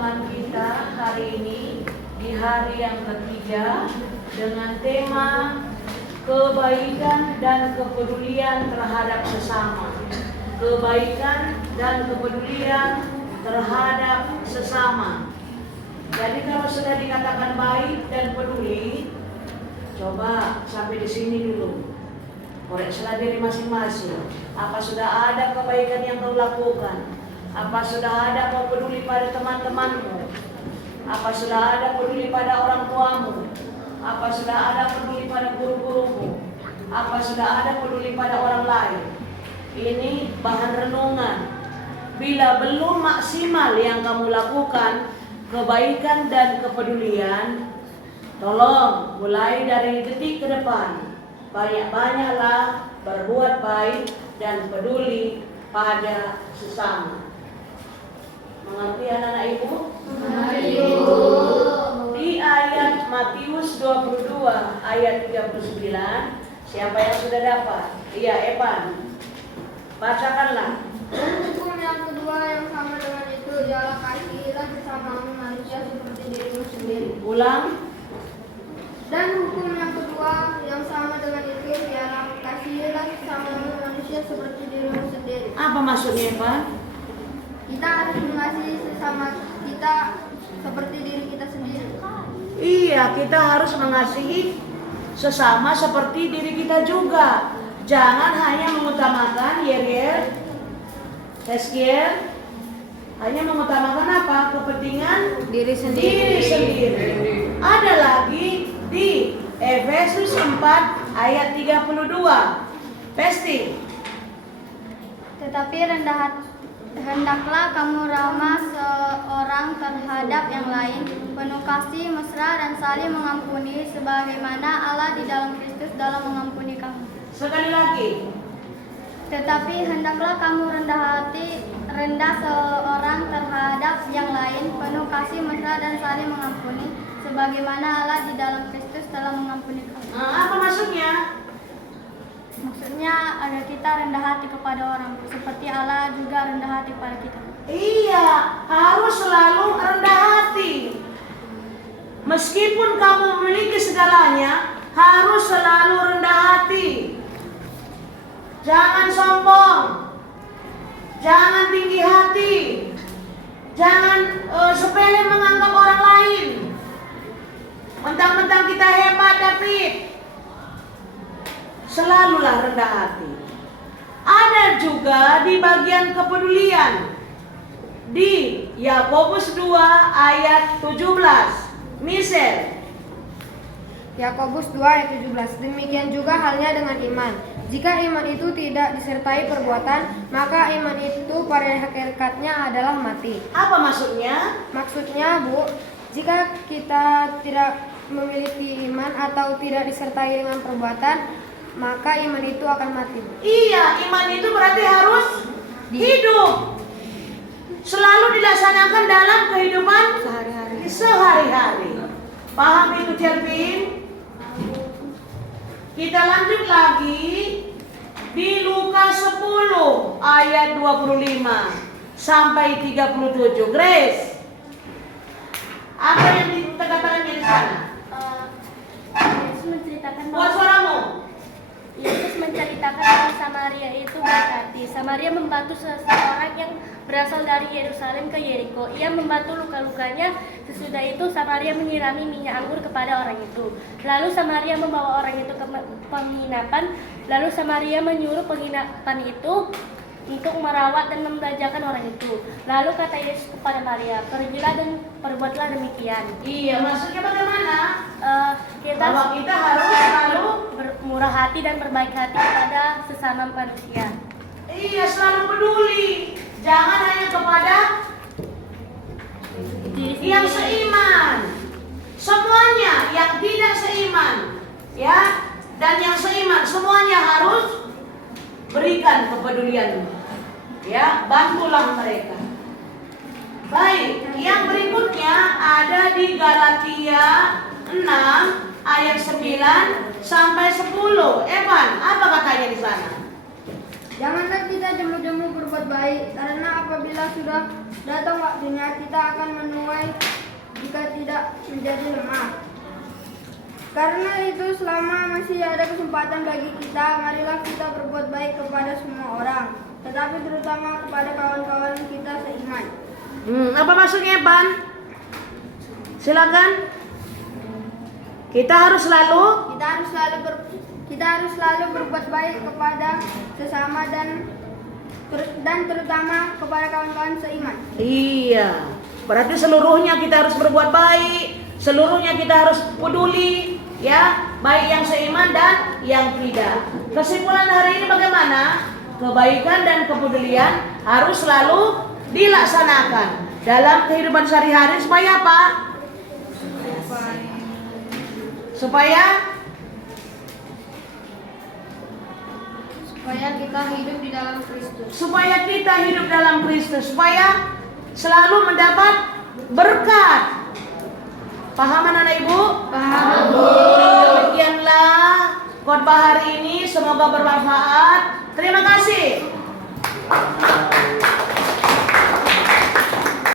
renungan kita hari ini di hari yang ketiga dengan tema kebaikan dan kepedulian terhadap sesama. Kebaikan dan kepedulian terhadap sesama. Jadi kalau sudah dikatakan baik dan peduli, coba sampai di sini dulu. Koreksilah diri masing-masing. Apa sudah ada kebaikan yang kau lakukan? Apa sudah ada kau peduli pada teman-temanmu? Apa sudah ada peduli pada orang tuamu? Apa sudah ada peduli pada guru-gurumu? Apa sudah ada peduli pada orang lain? Ini bahan renungan. Bila belum maksimal yang kamu lakukan, kebaikan dan kepedulian, tolong mulai dari detik ke depan, banyak-banyaklah berbuat baik dan peduli pada sesama. Mengerti anak-anak ibu? Mengerti. Di ayat Matius 22 ayat 39, siapa yang sudah dapat? Iya, Evan. Bacakanlah. Dan hukum yang kedua yang sama dengan itu ialah kasihilah sesama manusia seperti dirimu sendiri. Ulang. Dan hukum yang kedua yang sama dengan itu ialah kasihilah sesama manusia seperti dirimu sendiri. Apa maksudnya, Evan? Kita harus mengasihi sesama kita seperti diri kita sendiri. Iya, kita harus mengasihi sesama seperti diri kita juga. Jangan hanya mengutamakan Yeriel, Eskiel, hanya mengutamakan apa? Kepentingan Diri sendiri. Ada lagi di Efesus 4 ayat 32. Pesti. Tetapi hendaklah kamu ramah seorang terhadap yang lain, penuh kasih, mesra, dan saling mengampuni, sebagaimana Allah di dalam Kristus dalam mengampuni kamu. Sekali lagi. Tetapi hendaklah kamu rendah seorang terhadap yang lain, penuh kasih, mesra, dan saling mengampuni, sebagaimana Allah di dalam Kristus dalam mengampuni kamu. Apa maksudnya? Maksudnya ada kita rendah hati kepada orang, seperti Allah juga rendah hati pada kita. Iya, harus selalu rendah hati. Meskipun kamu memiliki segalanya, harus selalu rendah hati. Jangan sombong, jangan tinggi hati, jangan sepele menganggap orang lain. Mentang-mentang kita hebat, David. Selalulah rendah hati. Ada juga di bagian kepedulian di Yakobus 2 ayat 17. Misal Yakobus 2 ayat 17. Demikian juga halnya dengan iman. Jika iman itu tidak disertai perbuatan, maka iman itu pada hakikatnya adalah mati. apa maksudnya? Maksudnya, Bu, jika kita tidak memiliki iman atau tidak disertai dengan perbuatan, maka iman itu akan mati. Iya, iman itu berarti harus hidup. Selalu dilaksanakan dalam kehidupan sehari-hari. Paham itu, Cervin? Kita lanjut lagi di Lukas 10 ayat 25 sampai 37. Grace, apa yang dikatakan di sana? Yesus menceritakan Buat suaramu. Yesus menceritakan bahwa Samaria itu baik hati. Samaria membantu seseorang yang berasal dari Yerusalem ke Yeriko. Ia membantu luka-lukanya. Sesudah itu Samaria menyirami minyak anggur kepada orang itu. Lalu Samaria membawa orang itu ke penginapan. Lalu Samaria menyuruh penginapan itu untuk merawat dan membelanjakan orang itu. Lalu kata Yesus kepada Maria, pergilah dan perbuatlah demikian. Iya, maksudnya bagaimana? Bahwa Kita kita harus selalu bermurah hati dan berbaik hati kepada sesama manusia. Iya, selalu peduli. Jangan hanya kepada yang seiman. Semuanya yang tidak seiman, ya, dan yang seiman semuanya harus berikan kepedulian. Ya, bantulah mereka. Baik, yang berikutnya ada di Galatia 6 ayat 9 sampai 10. Evan, apa katanya di sana? Janganlah kita jemu-jemu berbuat baik, karena apabila sudah datang waktunya, kita akan menuai jika tidak menjadi lemah. Karena itu selama masih ada kesempatan bagi kita, marilah kita berbuat baik kepada semua orang, tetapi terutama kepada kawan-kawan kita seiman. Apa maksudnya, Ban? Silakan. Kita harus selalu berbuat baik kepada sesama dan terutama kepada kawan-kawan seiman. Iya. Berarti seluruhnya kita harus berbuat baik, seluruhnya kita harus peduli, ya, baik yang seiman dan yang tidak. Kesimpulan hari ini bagaimana? Kebaikan dan kepedulian harus selalu dilaksanakan dalam kehidupan sehari-hari supaya apa? Supaya kita hidup di dalam Kristus. Supaya kita hidup dalam Kristus, supaya selalu mendapat berkat. Paham anak-anak Ibu? Paham. Demikianlah khotbah hari ini, semoga bermanfaat. Terima kasih.